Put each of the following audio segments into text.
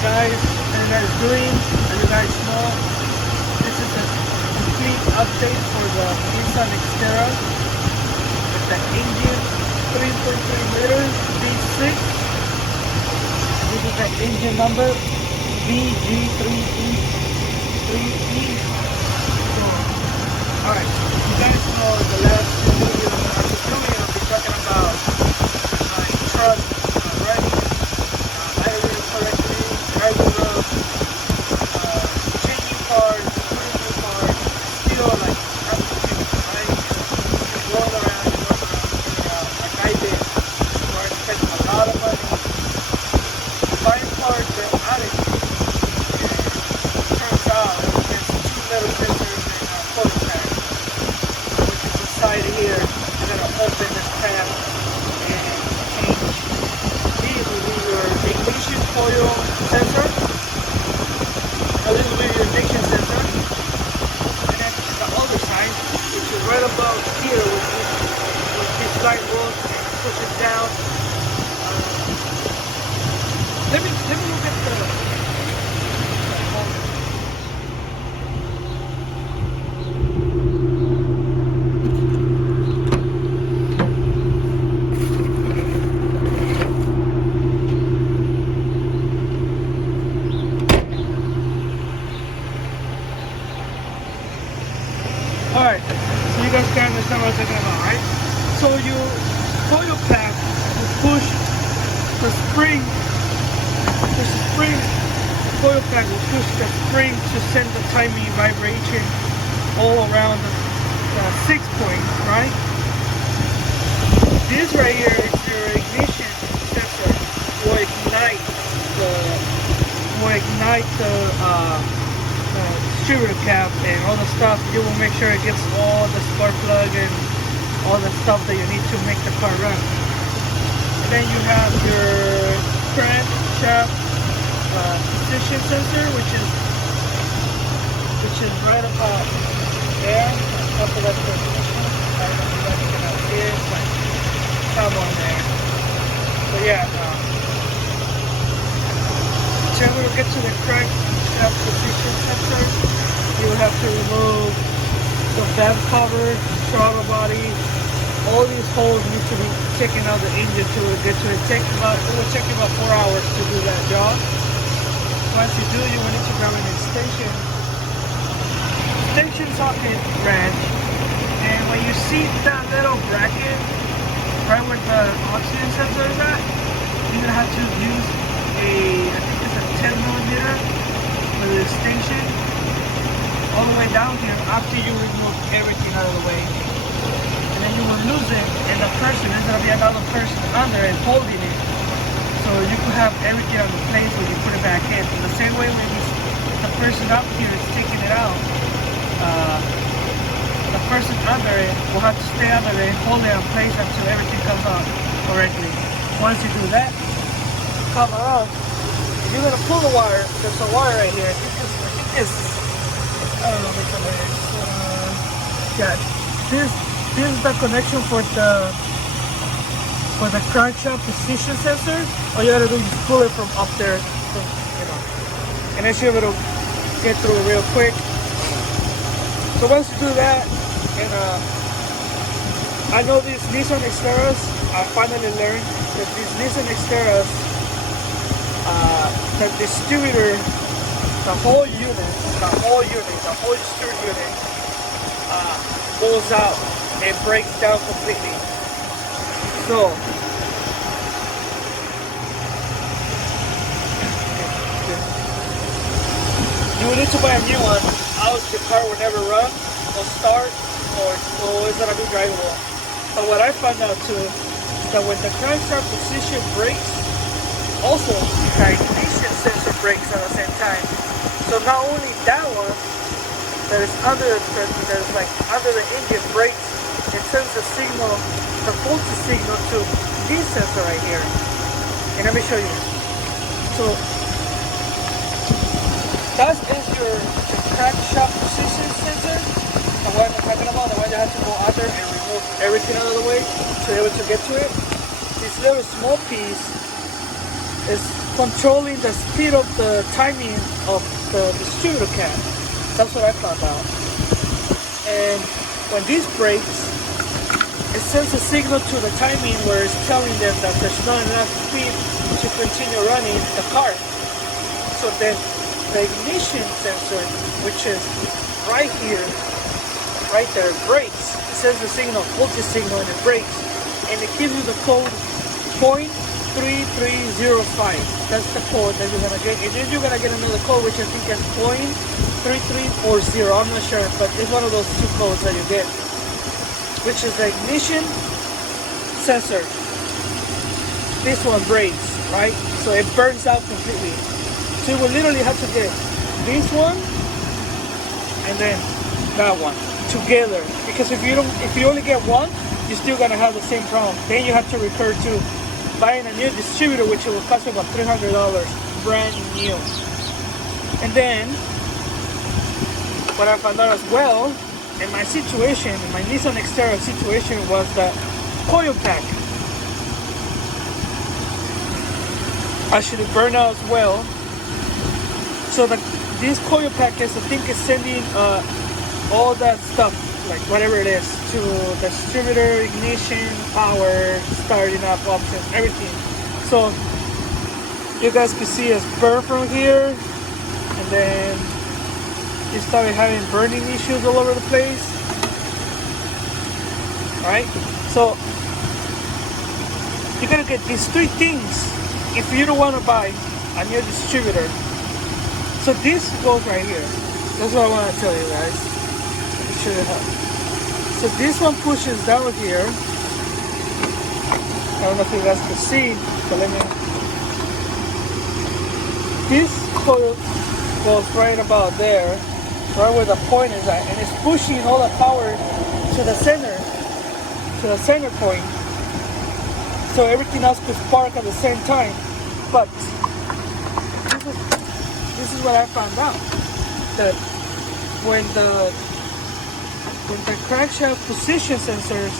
guys, how you guys doing? As you guys know, this is a complete update for the Nissan Xterra with the engine 3.3 liters V6. This is the engine number VG3E3E. So, alright, you guys know the last video I'll be talking about truck running idling correctly, driving up, changing parts, putting new parts, still like absolutely right. Going around, like I did, where I spent a lot of money buying parts that are out of here. And it turns out there's two metal sensors and a photo pack, which is inside here. I'm gonna open this tab and change. These will be your ignition coil sensor. Now this will be your ignition sensor. And then the other side, which is right above here, with this light rolls and pushes down. Let me look at the Alright, so you guys can understand what I'm talking about, right? So your coil pack will push the spring, coil pack will push the spring to send the timing vibration all around the 6 point, right? This right here is your ignition sensor. Will ignite the distributor cap and all the stuff. You will make sure it gets all the spark plug and all the stuff that you need to make the car run. And then you have your crankshaft position sensor, which is right about there. Top of that position. I don't know if you guys can see it, but come on there. So yeah, to ever get to the crankshaft position sensor, you have to remove the valve cover, throttle body. All these holes need to be taken out of the engine to get to it. It will take you about 4 hours to do that job. Once you do, you will need to grab an extension socket wrench. And when you see that little bracket right where the oxygen sensor is at, you're gonna have to use I think it's a 10 millimeter for the extension all the way down here after you remove everything out of the way. And then you will lose it, and there's gonna be another person under it holding it. So you could have everything on the place when you put it back in. In the same way when the person up here is taking it out, the person under it will have to stay under it, hold it in place until everything comes out correctly. Once you do that, come around, you're gonna pull the wire. There's a wire right here. I think it's I don't know which one it is. Yeah, this is the connection for the crankshaft position sensor. All you gotta do is pull it from up there, and then you're able to get through real quick. So once you do that, and I know these Nissan Xterras, I finally learned that these Nissan Xterras, the distributor, the whole distributor unit goes out and breaks down completely. So you will need to buy a new one, else the car will never run or start or it's gonna be drivable. But what I found out too is that when the crankshaft position breaks, also the ignition sensor breaks at the same time. So not only that one that is under the engine breaks, it sends the signal, the faulty signal to this sensor right here. And let me show you. So that is your crankshaft position sensor, the one I'm talking about, the one you have to go under and remove everything out of the way to be able to get to it. This little small piece is controlling the speed of the timing of the distributor cap. That's what I found out. And when this breaks, it sends a signal to the timing where it's telling them that there's not enough speed to continue running the car. So then the ignition sensor, which is right here, right there, breaks. It sends a signal, voltage signal, and it breaks. And it gives you the code 0.3305. That's the code that you're gonna get. And then you're gonna get another code, which I think is 0.3340. I'm not sure, but it's one of those two codes that you get, which is the ignition sensor. This one breaks, right? So it burns out completely. So you will literally have to get this one and then that one together. Because if you only get one, you're still gonna have the same problem. Then you have to recur to buying a new distributor, which will cost you about $300, brand new. And then what I found out as well, in my situation, in my Nissan Xterra situation, was the coil pack actually burned out as well. So this coil pack is, I think, is sending all that stuff, like whatever it is, to the distributor, ignition, power, starting up options, everything. So you guys can see it's burned from here, and then you started having burning issues all over the place. Alright, so you're gonna get these three things if you don't want to buy a new distributor. So this goes right here. That's what I want to tell you guys. Let me show you how. So this one pushes down here. I don't know if you guys can see, but let me. This coil goes right about there, right where the point is at, and it's pushing all the power to the center point, so everything else could spark at the same time. But this is what I found out, that when the crankshaft position sensors,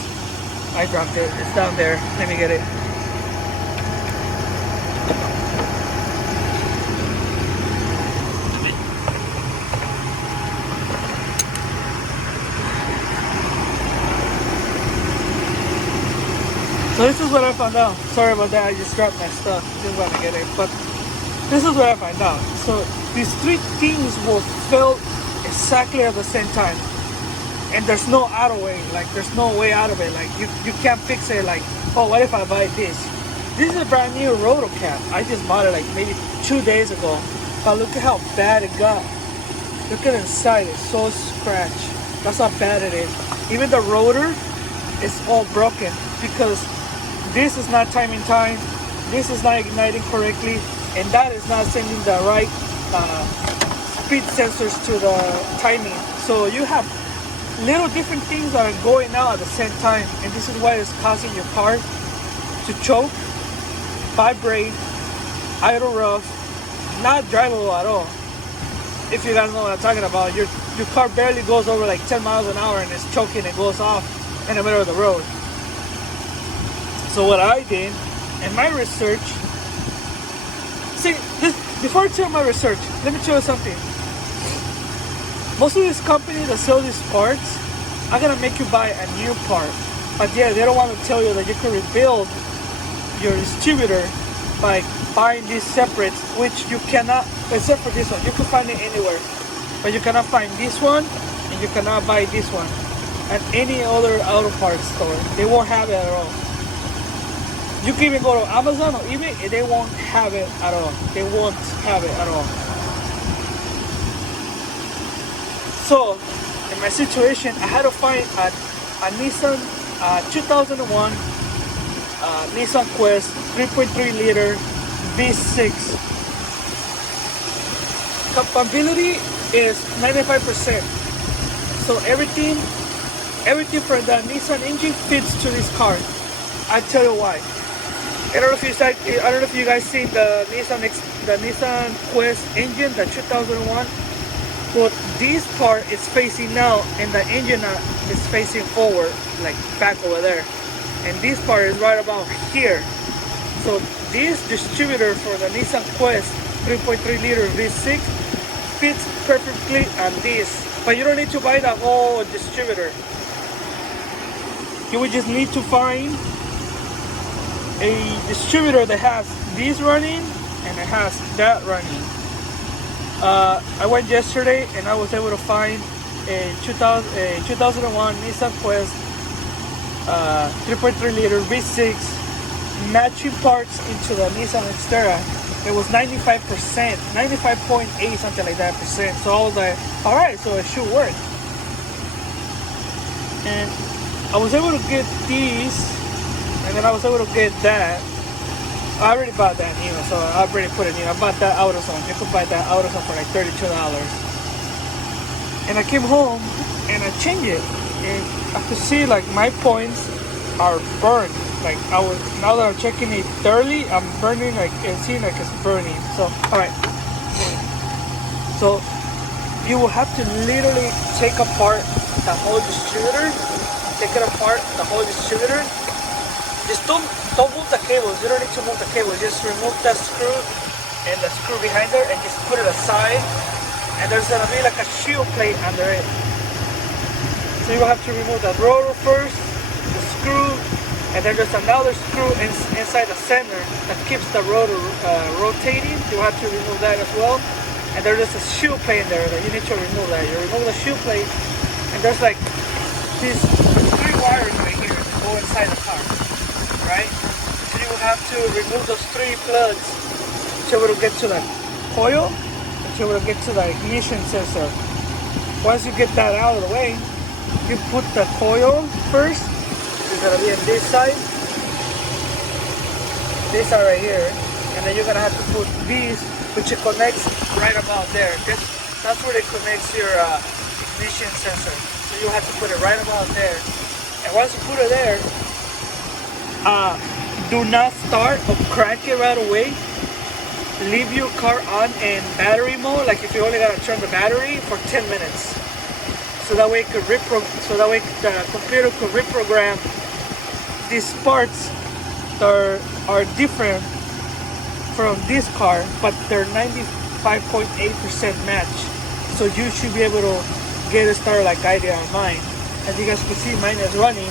I dropped it, it's down there, let me get it. So this is what I found out. Sorry about that, I just dropped my stuff. Didn't want to get it, but this is what I found out. So these three things will fail exactly at the same time. And there's no out of way, like there's no way out of it. Like you can't fix it like, oh, what if I buy this? This is a brand new rotor cap. I just bought it like maybe 2 days ago. But look at how bad it got. Look at inside, it's so scratched. That's how bad it is. Even the rotor is all broken because this is not timing time, this is not igniting correctly, and that is not sending the right speed sensors to the timing. So you have little different things that are going out at the same time, and this is why it's causing your car to choke, vibrate, idle rough, not drivable at all. If you guys know what I'm talking about, your car barely goes over like 10 miles an hour and it's choking and goes off in the middle of the road. So what I did in my research, see, before I tell my research, let me tell you something. Most of these companies that sell these parts are gonna make you buy a new part, but yeah, they don't want to tell you that you can rebuild your distributor by buying these separates, which you cannot, except for this one. You can find it anywhere, but you cannot find this one, and you cannot buy this one at any other auto parts store. They won't have it at all. You can even go to Amazon or eBay, and they won't have it at all. They won't have it at all. So, in my situation, I had to find a Nissan 2001 Nissan Quest 3.3 liter V6. Compatibility is 95%. So everything for the Nissan engine fits to this car. I tell you why. I don't know if you guys seen the Nissan Quest engine, the 2001. But this part is facing now, and the engine is facing forward, like back over there. And this part is right about here. So this distributor for the Nissan Quest 3.3 liter V6 fits perfectly on this, but you don't need to buy the whole distributor. You would just need to find a distributor that has this running and it has that running. I went yesterday and I was able to find a 2001 Nissan Quest 3.3 liter V6 matching parts into the Nissan Xterra. It was 95%, 95.8 something like that percent. So I was like, all right, so it should work. And I was able to get these, and then I was able to get that. I already bought that, so I already put it in. I bought that AutoZone. You could buy that AutoZone for like $32. And I came home and I changed it, and I could see like my points are burned. Like now that I'm checking it thoroughly, I'm burning, like it seems like it's burning. So all right, so you will have to literally take apart the whole distributor. Take it apart, the whole distributor. Just don't move the cables. You don't need to move the cables. Just remove that screw and the screw behind there, and just put it aside. And there's gonna be like a shield plate under it. So you will have to remove the rotor first, the screw, and then there's another screw inside the center that keeps the rotor rotating. You have to remove that as well. And there's just a shield plate in there that you need to remove that. You remove the shield plate, and there's like these 3 wires right here that go inside the car, right? So you will have to remove those 3 plugs to be able to get to the coil, and to be able to get to the ignition sensor. Once you get that out of the way, you put the coil first. It's gonna be on this side right here, and then you're gonna have to put these, which it connects right about there. That's where it connects your ignition sensor. So you have to put it right about there. And once you put it there, do not start or crank it right away. Leave your car on in battery mode, like if you only gotta turn the battery for 10 minutes. So that way the computer could reprogram these parts that are different from this car, but they're 95.8% match. So you should be able to get it started like I did on mine. As you guys can see, mine is running,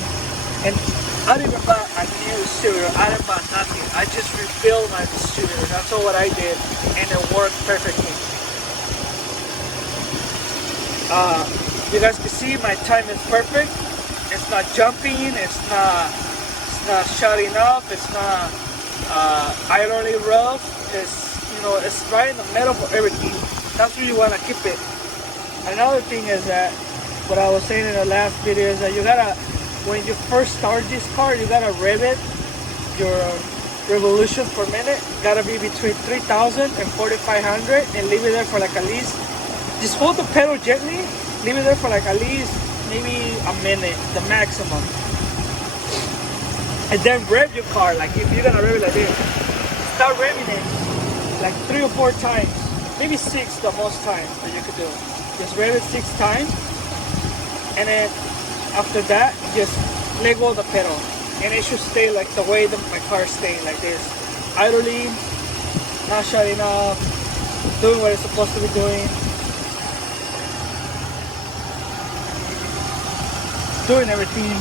and I didn't even buy a new distributor. I didn't buy nothing. I just rebuilt my distributor. That's all what I did, and it worked perfectly. You guys can see my time is perfect. It's not jumping. It's not shutting off. It's not idly rough. It's right in the middle of everything. That's where you want to keep it. Another thing is that what I was saying in the last video is that you gotta, when you first start this car, you gotta rev it. Your revolution per minute gotta be between 3,000 and 4,500, and leave it there for like at least. Just hold the pedal gently. Leave it there for like at least maybe a minute, the maximum. And then rev your car. Like if you're gonna rev it like this, start revving it like 3 or 4 times, maybe 6 the most times that you could do. Just rev it 6 times, and then after that, just let go of the pedal, and it should stay like the way my car is staying, like this, idly, not shutting off, doing what it's supposed to be doing, doing everything,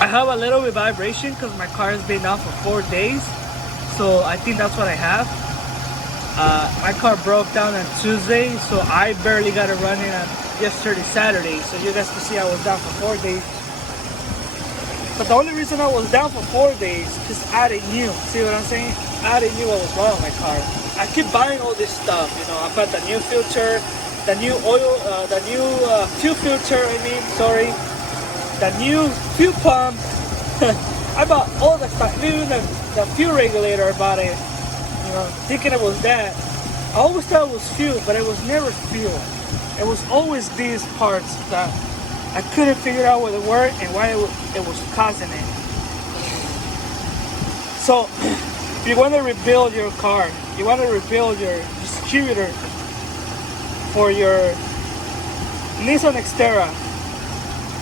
I have a little bit vibration because my car has been down for 4 days, so I think that's what I have. My car broke down on Tuesday, so I barely got it running on yesterday, Saturday. So you guys can see I was down for 4 days. But the only reason I was down for 4 days is because I didn't knew. See what I'm saying? I didn't knew what was wrong with my car. I keep buying all this stuff. I bought the new filter, the new oil, the new fuel filter. The new fuel pump. I bought all the stuff, even the fuel regulator. I bought it. Thinking it was that. I always thought it was fuel, but it was never fuel. It was always these parts that I couldn't figure out what they were and why it was causing it. So, if you want to rebuild your car, you want to rebuild your distributor for your Nissan Xterra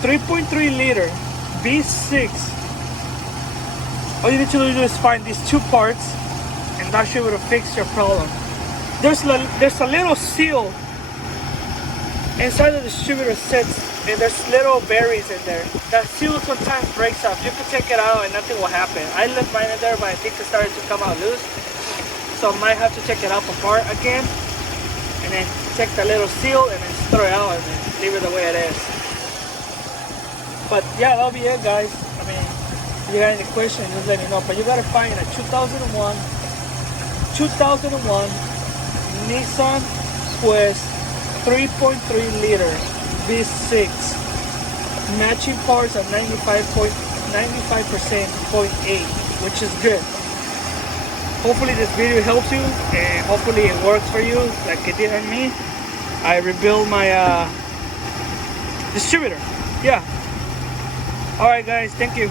3.3 liter B6. All you need to do is find these two parts, and that should be able to fix your problem. There's a little seal inside the distributor sets, and there's little berries in there. That seal sometimes breaks off. You can take it out and nothing will happen. I left mine in there, but I think it started to come out loose. So I might have to take it out apart again, and then take the little seal and then just throw it out and then leave it the way it is. But yeah, that'll be it, guys. I mean, if you got any questions, just let me know. But you gotta find a 2001 Nissan Quest 3.3 liter V6, matching parts at 95.8, which is good. Hopefully this video helps you, and hopefully it works for you like it did on me. I rebuilt my distributor. Yeah. All right, guys. Thank you.